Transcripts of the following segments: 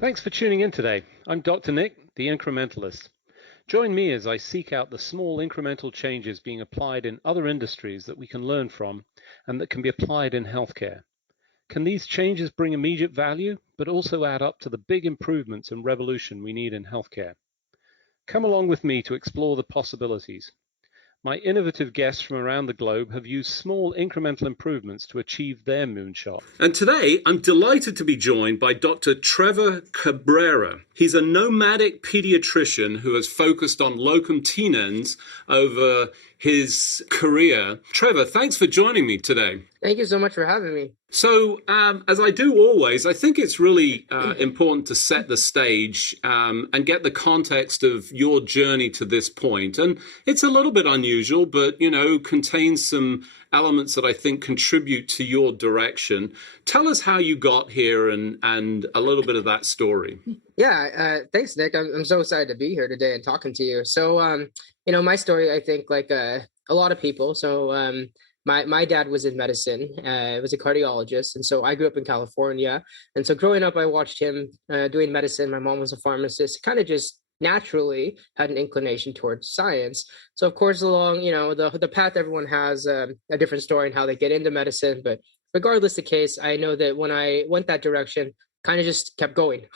Thanks for tuning in today. I'm Dr. Nick, the Incrementalist. Join me as I seek out the small incremental changes being applied in other industries that we can learn from and that can be applied in healthcare. Can these changes bring immediate value, but also add up to the big improvements and revolution we need in healthcare? Come along with me to explore the possibilities. My innovative guests from around the globe have used small incremental improvements to achieve their moonshot. And today, I'm delighted to be joined by Dr. Trevor Cabrera. He's a nomadic pediatrician who has focused on locum tenens over his career. Trevor, thanks for joining me today. Thank you so much for having me. So, as I do always, I think it's really important to set the stage and get the context of your journey to this point. And it's a little bit unusual, but, contains some elements that I think contribute to your direction. Tell us how you got here and a little bit of that story. Yeah, thanks, Nick. I'm so excited to be here today and talking to you. So, my story, I think, like a lot of people. So, my dad was in medicine, was a cardiologist. And so I grew up in California. And so growing up, I watched him doing medicine. My mom was a pharmacist, kind of just naturally had an inclination towards science. So of course, along, the path everyone has a different story and how they get into medicine. But regardless the case, I know that when I went that direction, kind of just kept going.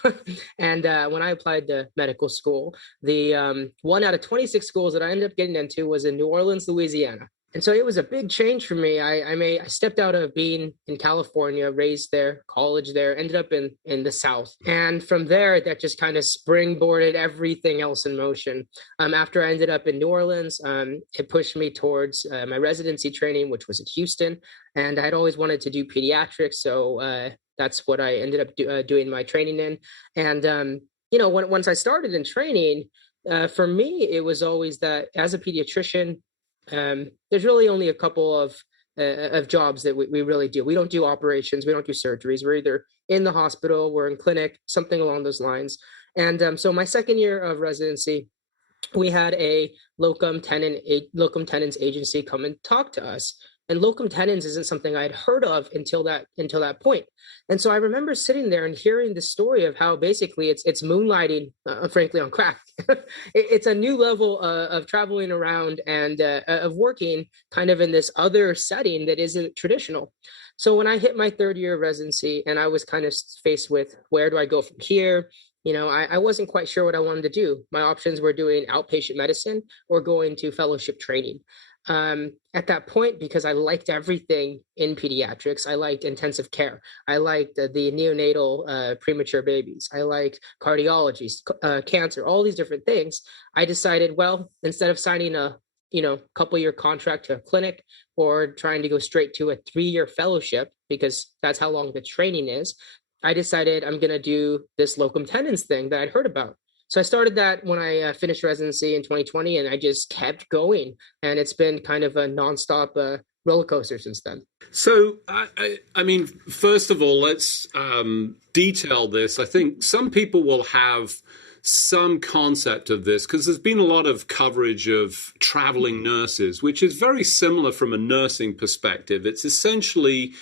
And when I applied to medical school, the one out of 26 schools that I ended up getting into was in New Orleans, Louisiana. And so it was a big change for me. I stepped out of being in California, raised there, college there, ended up in the South. And from there, that just kind of springboarded everything else in motion. After I ended up in New Orleans, it pushed me towards my residency training, which was in Houston. And I'd always wanted to do pediatrics. So that's what I ended up doing my training in. And, once I started in training, for me, it was always that as a pediatrician, there's really only a couple of jobs that we really do. We don't do operations. We don't do surgeries. We're either in the hospital, we're in clinic, something along those lines. And so my second year of residency, we had a locum tenens agency come and talk to us. And locum tenens isn't something I'd heard of until that point. And so I remember sitting there and hearing the story of how basically it's moonlighting, frankly, on crack. It's a new level of traveling around and of working kind of in this other setting that isn't traditional. So when I hit my third year of residency and I was kind of faced with where do I go from here? I wasn't quite sure what I wanted to do. My options were doing outpatient medicine or going to fellowship training. At that point, because I liked everything in pediatrics, I liked intensive care. I liked the neonatal premature babies. I liked cardiology, cancer, all these different things. I decided, well, instead of signing a couple year contract to a clinic or trying to go straight to a 3-year fellowship, because that's how long the training is, I decided I'm going to do this locum tenens thing that I'd heard about. So I started that when I finished residency in 2020, and I just kept going. And it's been kind of a nonstop roller coaster since then. So, I mean, first of all, let's detail this. I think some people will have some concept of this because there's been a lot of coverage of traveling nurses, which is very similar from a nursing perspective. It's essentially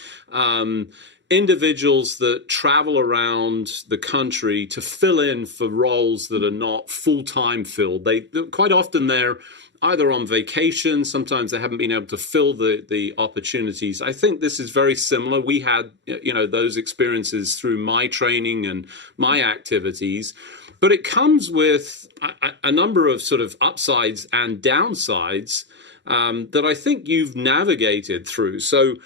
individuals that travel around the country to fill in for roles that are not full-time filled. They quite often they're either on vacation, sometimes they haven't been able to fill the opportunities. I think this is very similar. We had those experiences through my training and my activities, but it comes with a number of sort of upsides and downsides that I think you've navigated through. So,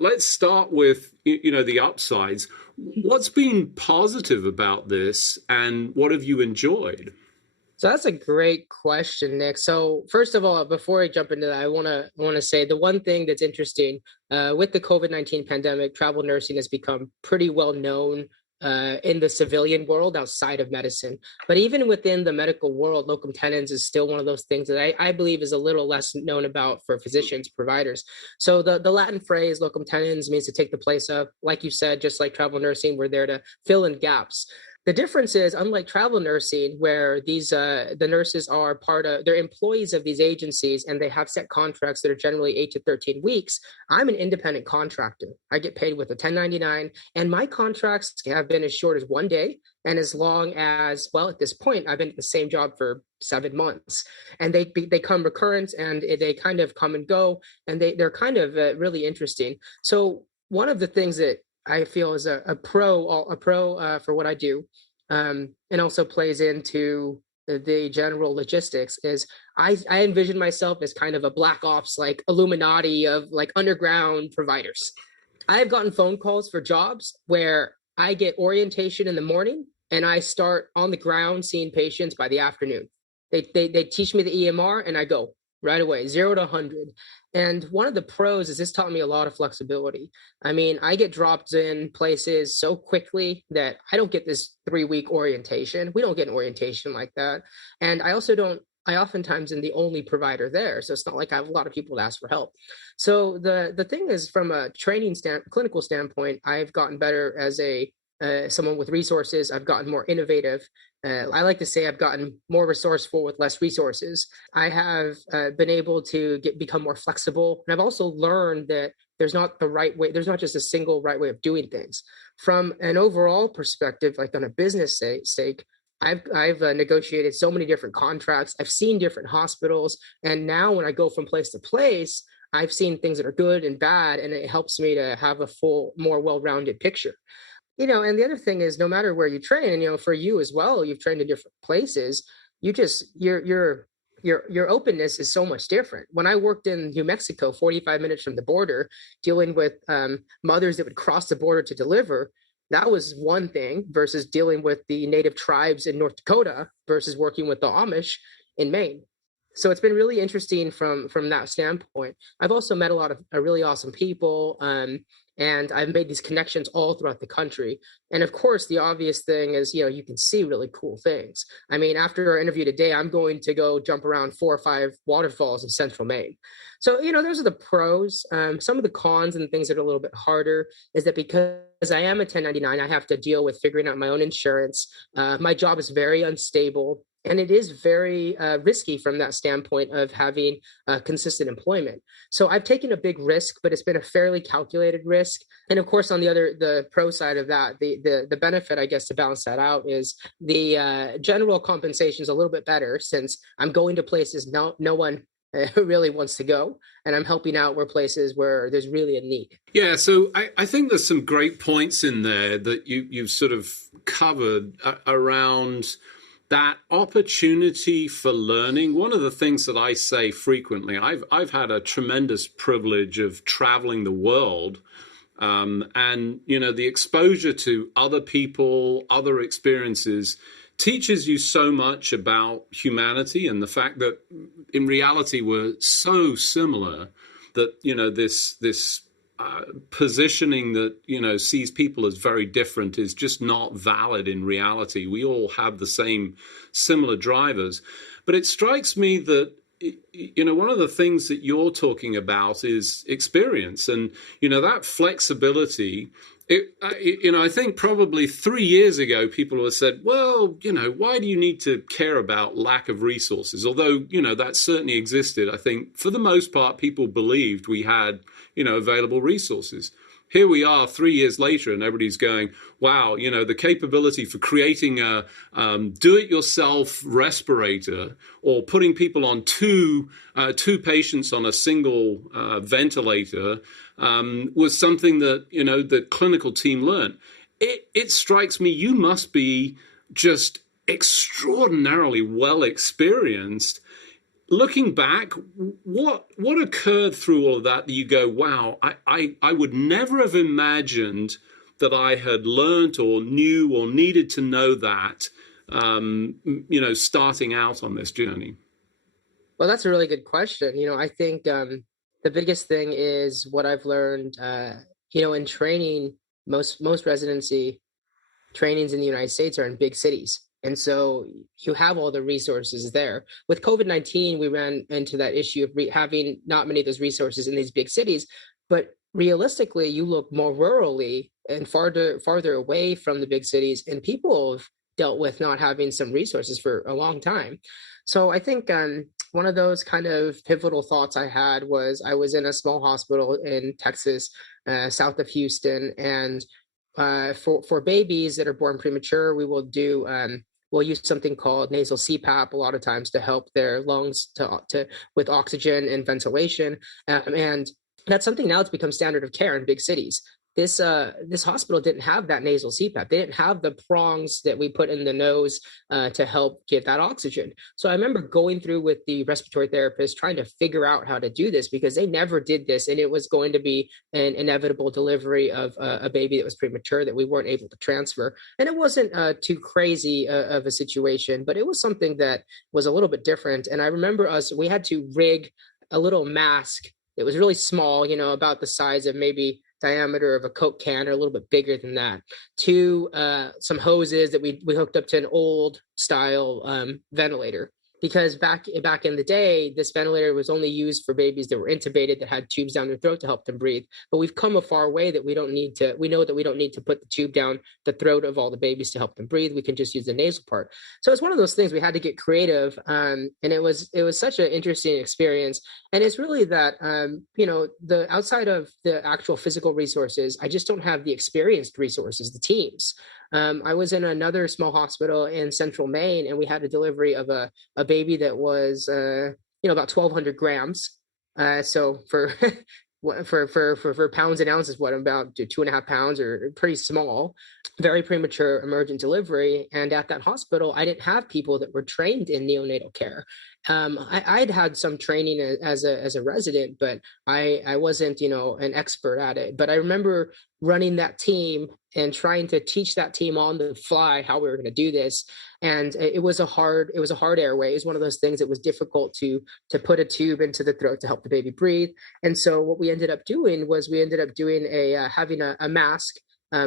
let's start with, the upsides. What's been positive about this and what have you enjoyed? So that's a great question, Nick. So first of all, before I jump into that, I want to say the one thing that's interesting with the COVID-19 pandemic, travel nursing has become pretty well known in the civilian world outside of medicine. But even within the medical world, locum tenens is still one of those things that I believe is a little less known about for physicians, providers. So the Latin phrase locum tenens means to take the place of, like you said, just like travel nursing, we're there to fill in gaps. The difference is, unlike travel nursing, where the nurses are they're employees of these agencies and they have set contracts that are generally 8 to 13 weeks. I'm an independent contractor. I get paid with a 1099, and my contracts have been as short as 1 day and as long as, well, at this point, I've been at the same job for 7 months, and they come recurrent, and they kind of come and go, and they're kind of really interesting. So one of the things that I feel is a pro for what I do, and also plays into the general logistics, is I envision myself as kind of a black ops, like Illuminati of like underground providers. I've gotten phone calls for jobs where I get orientation in the morning and I start on the ground seeing patients by the afternoon. They teach me the EMR and I go right away, 0 to 100. And one of the pros is this taught me a lot of flexibility. I mean, I get dropped in places so quickly that I don't get this 3-week orientation. We don't get an orientation like that. And I oftentimes am the only provider there. So it's not like I have a lot of people to ask for help. So the thing is, from a clinical standpoint, I've gotten better as someone with resources. I've gotten more innovative. I like to say I've gotten more resourceful with less resources. I have been able to become more flexible. And I've also learned that there's not the right way. There's not just a single right way of doing things. From an overall perspective, like on a business sake, I've negotiated so many different contracts. I've seen different hospitals. And now when I go from place to place, I've seen things that are good and bad, and it helps me to have a more well-rounded picture. And the other thing is, no matter where you train, and for you as well, you've trained in different places. You just your openness is so much different. When I worked in New Mexico, 45 minutes from the border, dealing with mothers that would cross the border to deliver, that was one thing, versus dealing with the native tribes in North Dakota versus working with the Amish in Maine. So it's been really interesting from that standpoint. I've also met a lot of really awesome people, and I've made these connections all throughout the country. And of course, the obvious thing is, you can see really cool things. I mean, after our interview today, I'm going to go jump around 4 or 5 waterfalls in central Maine. So, those are the pros. Some of the cons and things that are a little bit harder is that because I am a 1099, I have to deal with figuring out my own insurance. My job is very unstable. And it is very risky from that standpoint of having consistent employment. So I've taken a big risk, but it's been a fairly calculated risk. And of course, on the pro side of that, the benefit, I guess, to balance that out is the general compensation is a little bit better, since I'm going to places no one really wants to go, and I'm helping out places where there's really a need. Yeah, so I think there's some great points in there that you've sort of covered around that opportunity for learning. One of the things that I say frequently, I've had a tremendous privilege of traveling the world, and the exposure to other people, other experiences, teaches you so much about humanity, and the fact that in reality we're so similar that this positioning that sees people as very different is just not valid in reality. We all have the same similar drivers. But it strikes me that one of the things that you're talking about is experience, and that flexibility. I think probably 3 years ago, people would have said, well, why do you need to care about lack of resources? Although, that certainly existed. I think for the most part, people believed we had, available resources. Here we are 3 years later, and everybody's going, wow, the capability for creating a do-it-yourself respirator, or putting people on two patients on a single ventilator, was something that, the clinical team learned. It strikes me you must be just extraordinarily well experienced. Looking back, what occurred through all of that you go, wow, I would never have imagined that I had learned or knew or needed to know that, starting out on this journey? Well, that's a really good question. I think the biggest thing is what I've learned, in training. Most residency trainings in the United States are in big cities. And so you have all the resources there. With COVID-19, we ran into that issue of having not many of those resources in these big cities. But realistically, you look more rurally, and farther away from the big cities, and people have dealt with not having some resources for a long time. So I think one of those kind of pivotal thoughts I had was I was in a small hospital in Texas, south of Houston, and for babies that are born premature, we will do we'll use something called nasal CPAP a lot of times to help their lungs to with oxygen and ventilation, and that's something now that's become standard of care in big cities. This hospital didn't have that nasal CPAP. They didn't have the prongs that we put in the nose to help give that oxygen. So I remember going through with the respiratory therapist trying to figure out how to do this because they never did this, and it was going to be an inevitable delivery of a baby that was premature that we weren't able to transfer. And it wasn't too crazy of a situation, but it was something that was a little bit different. And I remember we had to rig a little mask. It was really small, about the size of maybe diameter of a Coke can or a little bit bigger than that, to some hoses that we hooked up to an old style ventilator. Because back in the day, this ventilator was only used for babies that were intubated, that had tubes down their throat to help them breathe. But we've come a far way that we know that we don't need to put the tube down the throat of all the babies to help them breathe. We can just use the nasal part. So it's one of those things we had to get creative. And it was such an interesting experience. And it's really that, the outside of the actual physical resources, I just don't have the experienced resources, the teams. I was in another small hospital in central Maine, and we had a delivery of a baby that was, about 1,200 grams. So for for pounds and ounces, what, about 2.5 pounds, or pretty small, very premature emergent delivery. And at that hospital, I didn't have people that were trained in neonatal care. I'd had some training as a resident, but I wasn't, an expert at it. But I remember running that team and trying to teach that team on the fly how we were going to do this. And it was a hard airway. It was one of those things that was difficult to put a tube into the throat to help the baby breathe. And so what we ended up doing was having a mask,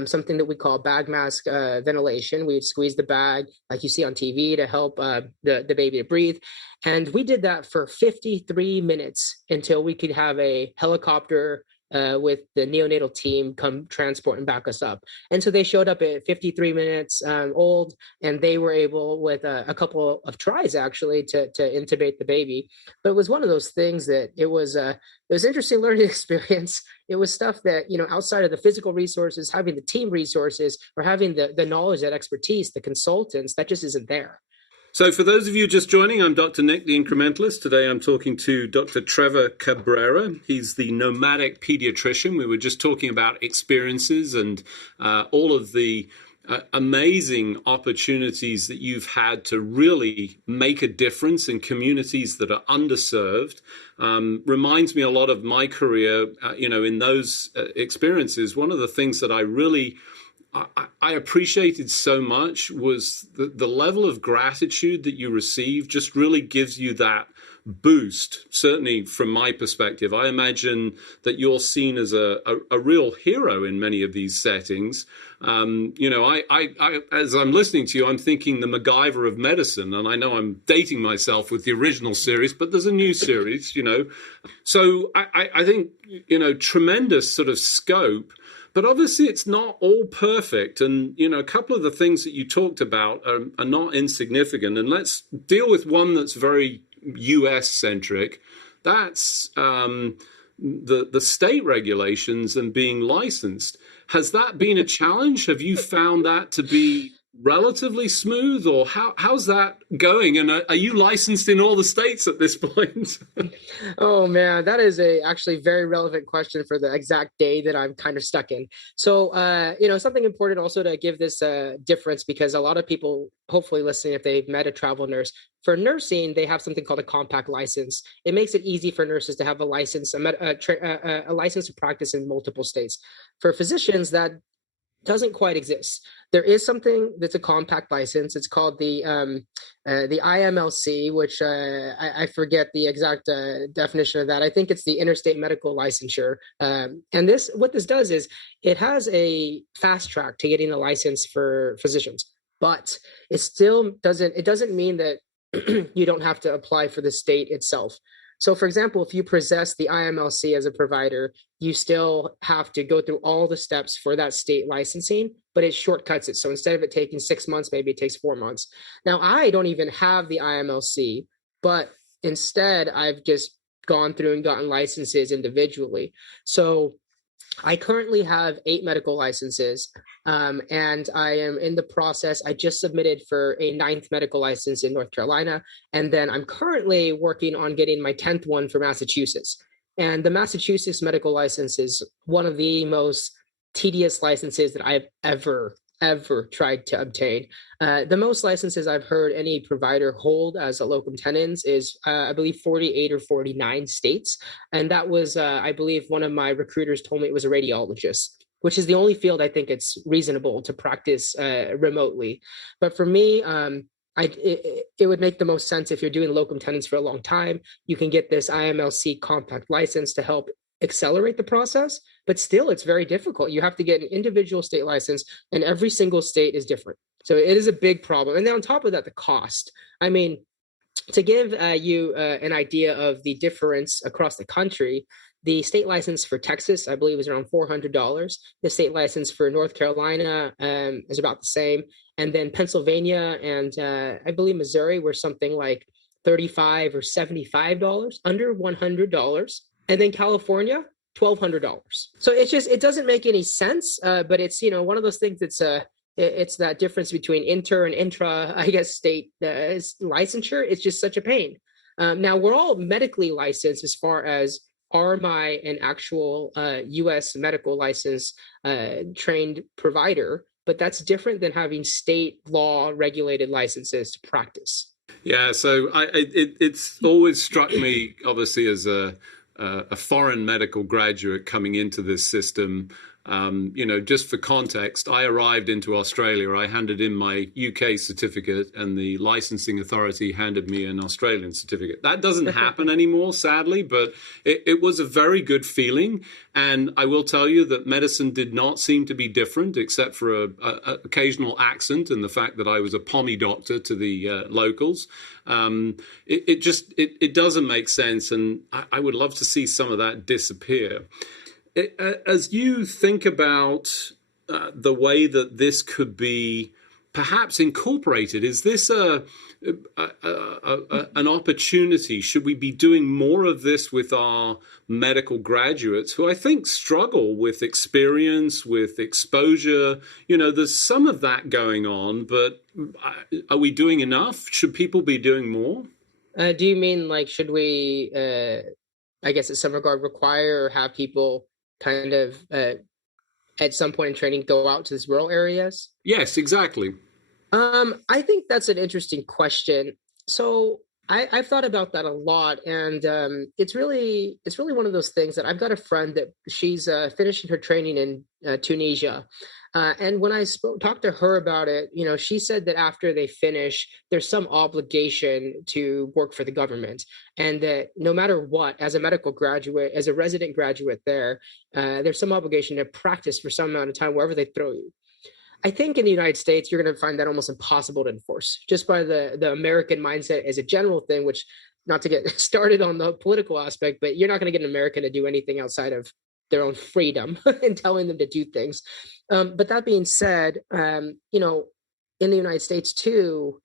something that we call bag mask ventilation. We'd squeeze the bag like you see on TV to help the baby to breathe. And we did that for 53 minutes until we could have a helicopter with the neonatal team come transport and back us up. And so they showed up at 53 minutes old, and they were able, with a couple of tries actually, to intubate the baby. But it was one of those things that it was an interesting learning experience. It was stuff that, outside of the physical resources, having the team resources, or having the knowledge, that expertise, the consultants, that just isn't there. So for those of you just joining, I'm Dr. Nick, the Incrementalist. Today I'm talking to Dr. Trevor Cabrera. He's the Nomadic Pediatrician. We were just talking about experiences and all of the amazing opportunities that you've had to really make a difference in communities that are underserved. Reminds me a lot of my career, in those experiences. One of the things that I appreciated so much was the level of gratitude that you receive just really gives you that boost. Certainly from my perspective, I imagine that you're seen as a real hero in many of these settings. I as I'm listening to you, I'm thinking the MacGyver of medicine, and I know I'm dating myself with the original series, but there's a new series, So I think, tremendous sort of scope. But obviously, it's not all perfect. And, a couple of the things that you talked about are not insignificant. And let's deal with one that's very US-centric. That's the state regulations and being licensed. Has that been a challenge? Have you found that to be relatively smooth, or how's that going? And are you licensed in all the states at this point? Oh man, that is actually very relevant question for the exact day that I'm kind of stuck in. So, something important also to give this difference, because a lot of people, hopefully listening, if they've met a travel nurse, for nursing, they have something called a compact license. It makes it easy for nurses to have a license, a license to practice in multiple states. For physicians, that doesn't quite exist. There is something that's a compact license. It's called the IMLC, which I forget the exact definition of that. I think it's the Interstate Medical Licensure. And what this does is it has a fast track to getting a license for physicians, but it still doesn't mean that you don't have to apply for the state itself. So for example, if you possess the IMLC as a provider, you still have to go through all the steps for that state licensing, but it shortcuts it. So instead of it taking 6 months, maybe it takes 4 months. Now, I don't even have the IMLC, but instead I've just gone through and gotten licenses individually. So I currently have 8 medical licenses, and I am in the process. I just submitted for a 9th medical license in North Carolina, and then I'm currently working on getting my 10th one for Massachusetts. And the Massachusetts medical license is one of the most tedious licenses that I've ever tried to obtain. The most licenses I've heard any provider hold as a locum tenens is, I believe, 48 or 49 states. And that was, I believe, one of my recruiters told me it was a radiologist, which is the only field I think it's reasonable to practice remotely. But for me, it would make the most sense if you're doing locum tenens for a long time. You can get this IMLC compact license to help accelerate the process, but still it's very difficult. You have to get an individual state license, and every single state is different. So it is a big problem. And then on top of that, the cost. I mean, to give you an idea of the difference across the country, the state license for Texas, I believe, is around $400. The state license for North Carolina is about the same. And then Pennsylvania and I believe Missouri were something like $35 or $75, under $100. And then California, $1,200. So it doesn't make any sense, but it's, one of those things that's it's that difference between inter and intra, I guess, state licensure. It's just such a pain. Now, we're all medically licensed as far as my an actual U.S. medical license trained provider, but that's different than having state law regulated licenses to practice. Yeah, so it's always struck me, obviously, as a foreign medical graduate coming into this system. Just for context, I arrived into Australia. I handed in my UK certificate, and the licensing authority handed me an Australian certificate. That doesn't happen anymore, sadly, but it was a very good feeling. And I will tell you that medicine did not seem to be different, except for a occasional accent and the fact that I was a pommy doctor to the locals. It doesn't make sense, and I would love to see some of that disappear. As you think about the way that this could be perhaps incorporated, is this an opportunity? Should we be doing more of this with our medical graduates who I think struggle with experience, with exposure? There's some of that going on, but are we doing enough? Should people be doing more? Do you mean should we, I guess in some regard, require or have people kind of at some point in training go out to these rural areas? Yes, exactly. I think that's an interesting question. So I've thought about that a lot, and it's really one of those things that I've got a friend that she's finishing her training in Tunisia. And when I talked to her about it, she said that after they finish, there's some obligation to work for the government, and that no matter what, as a medical graduate, as a resident graduate there's some obligation to practice for some amount of time wherever they throw you. I think in the United States, you're going to find that almost impossible to enforce just by the American mindset as a general thing, which, not to get started on the political aspect, but you're not going to get an American to do anything outside of their own freedom and telling them to do things. But that being said, in the United States too,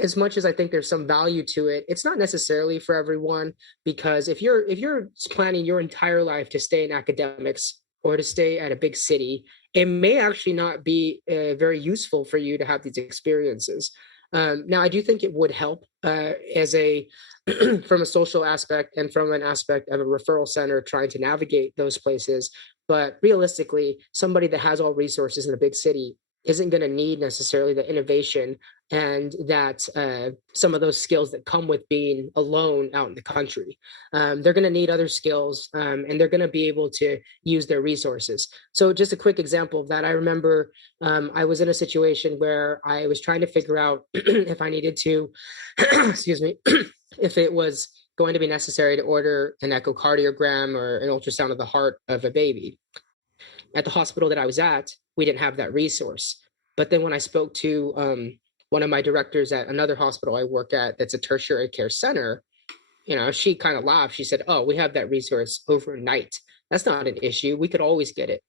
as much as I think there's some value to it, it's not necessarily for everyone, because if you're planning your entire life to stay in academics or to stay at a big city, it may actually not be very useful for you to have these experiences. Now, I do think it would help as a from a social aspect and from an aspect of a referral center trying to navigate those places. But realistically, somebody that has all resources in a big city isn't going to need necessarily the innovation and that some of those skills that come with being alone out in the country. They're going to need other skills, and they're going to be able to use their resources. So just a quick example of that. I remember I was in a situation where I was trying to figure out if I needed to, excuse me, if it was going to be necessary to order an echocardiogram or an ultrasound of the heart of a baby. At the hospital that I was at, we didn't have that resource. But then when I spoke to one of my directors at another hospital I work at, that's a tertiary care center, she kind of laughed. She said, "Oh, we have that resource overnight. That's not an issue. We could always get it."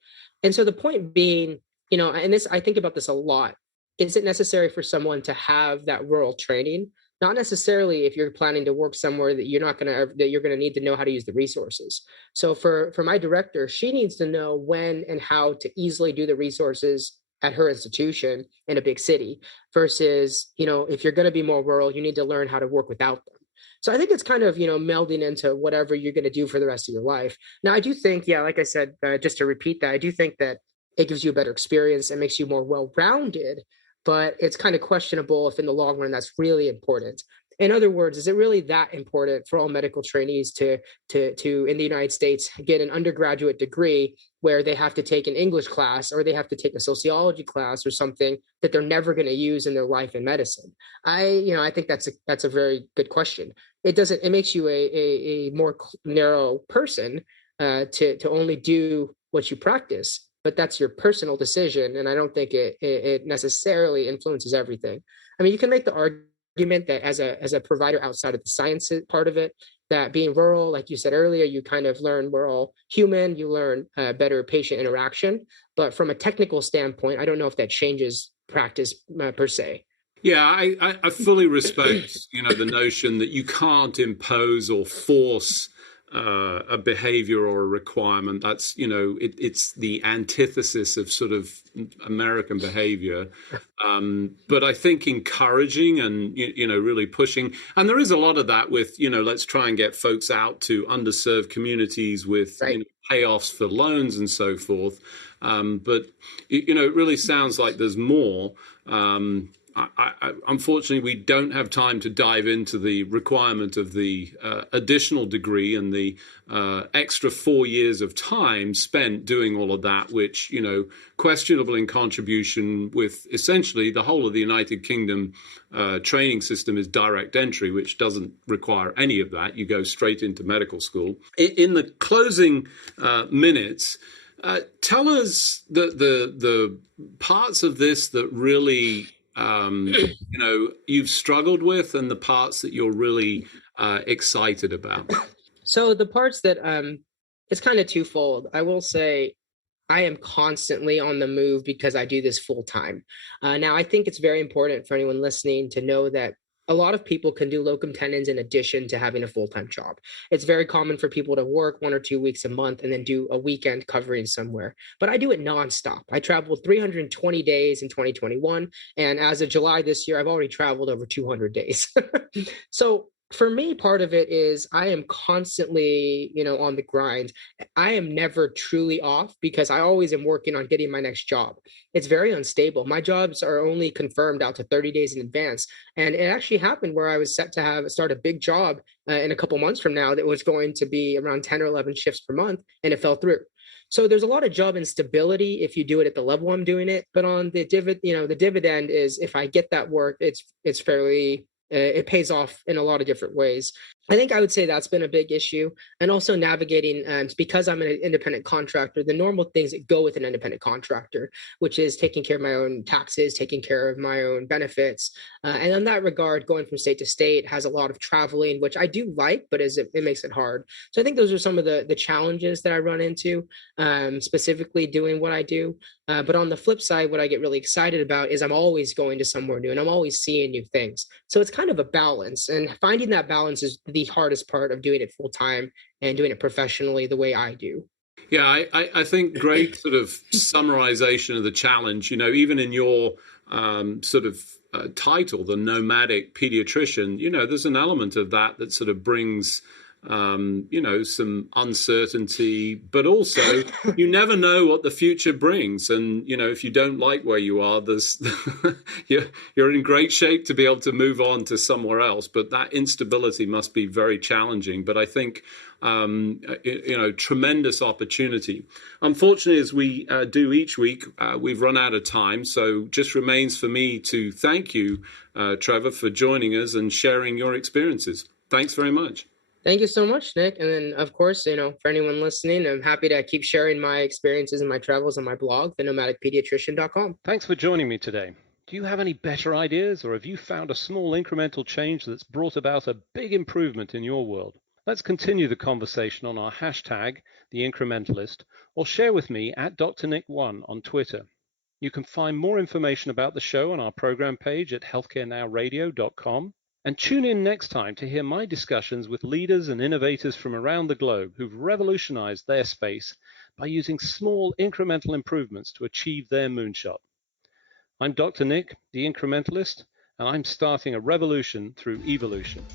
And so the point being, and this, I think about this a lot. Is it necessary for someone to have that rural training? Not necessarily if you're planning to work somewhere that you're going to need to know how to use the resources. So for my director, she needs to know when and how to easily do the resources at her institution in a big city versus, if you're going to be more rural, you need to learn how to work without them. So I think it's kind of, melding into whatever you're going to do for the rest of your life. Now, I do think, yeah, like I said, just to repeat that, I do think that it gives you a better experience and makes you more well-rounded, but it's kind of questionable if in the long run that's really important. In other words, is it really that important for all medical trainees to in the United States get an undergraduate degree where they have to take an English class or they have to take a sociology class or something that they're never going to use in their life in medicine? I think that's a very good question. It makes you a more narrow person to only do what you practice, but that's your personal decision, and I don't think it necessarily influences everything. I mean, you can make the argument that as a provider outside of the science part of it, that being rural, like you said earlier, you kind of learn we're all human, you learn better patient interaction. But from a technical standpoint, I don't know if that changes practice per se. Yeah, I fully respect, the notion that you can't impose or force a behavior or a requirement. That's, it's the antithesis of sort of American behavior. But I think encouraging and, really pushing, and there is a lot of that with, let's try and get folks out to underserved communities with, right, payoffs for loans and so forth. But, it really sounds like there's more. Unfortunately, we don't have time to dive into the requirement of the additional degree and the extra 4 years of time spent doing all of that, which, questionable in contribution with essentially the whole of the United Kingdom training system is direct entry, which doesn't require any of that. You go straight into medical school. In the closing minutes, tell us the parts of this that really you've struggled with and the parts that you're really excited about. So the parts that it's kind of twofold. I will say I am constantly on the move because I do this full time. Now, I think it's very important for anyone listening to know that a lot of people can do locum tenens in addition to having a full-time job. It's very common for people to work 1 or 2 weeks a month and then do a weekend covering somewhere. But I do it nonstop. I traveled 320 days in 2021. And as of July this year, I've already traveled over 200 days. So for me, part of it is I am constantly, on the grind. I am never truly off because I always am working on getting my next job. It's very unstable. My jobs are only confirmed out to 30 days in advance. And it actually happened where I was set to start a big job in a couple months from now that was going to be around 10 or 11 shifts per month, and it fell through. So there's a lot of job instability if you do it at the level I'm doing it. But on the dividend is if I get that work, it's fairly it pays off in a lot of different ways. I think I would say that's been a big issue. And also navigating, because I'm an independent contractor, the normal things that go with an independent contractor, which is taking care of my own taxes, taking care of my own benefits. And in that regard, going from state to state has a lot of traveling, which I do like, but it makes it hard. So I think those are some of the challenges that I run into, specifically doing what I do. But on the flip side, what I get really excited about is I'm always going to somewhere new and I'm always seeing new things. So it's kind of a balance, and finding that balance is the hardest part of doing it full time and doing it professionally the way I do. Yeah, I think great sort of summarization of the challenge. Even in your title, the Nomadic Pediatrician, there's an element of that sort of brings some uncertainty, but also you never know what the future brings. And, if you don't like where you are, you're in great shape to be able to move on to somewhere else. But that instability must be very challenging. But I think, tremendous opportunity. Unfortunately, as we do each week, we've run out of time. So just remains for me to thank you, Trevor, for joining us and sharing your experiences. Thanks very much. Thank you so much, Nick. And then, of course, for anyone listening, I'm happy to keep sharing my experiences and my travels on my blog, thenomadicpediatrician.com. Thanks for joining me today. Do you have any better ideas, or have you found a small incremental change that's brought about a big improvement in your world? Let's continue the conversation on our hashtag, The Incrementalist, or share with me at DrNick1 on Twitter. You can find more information about the show on our program page at healthcarenowradio.com. And tune in next time to hear my discussions with leaders and innovators from around the globe who've revolutionized their space by using small incremental improvements to achieve their moonshot. I'm Dr. Nick, the Incrementalist, and I'm starting a revolution through evolution.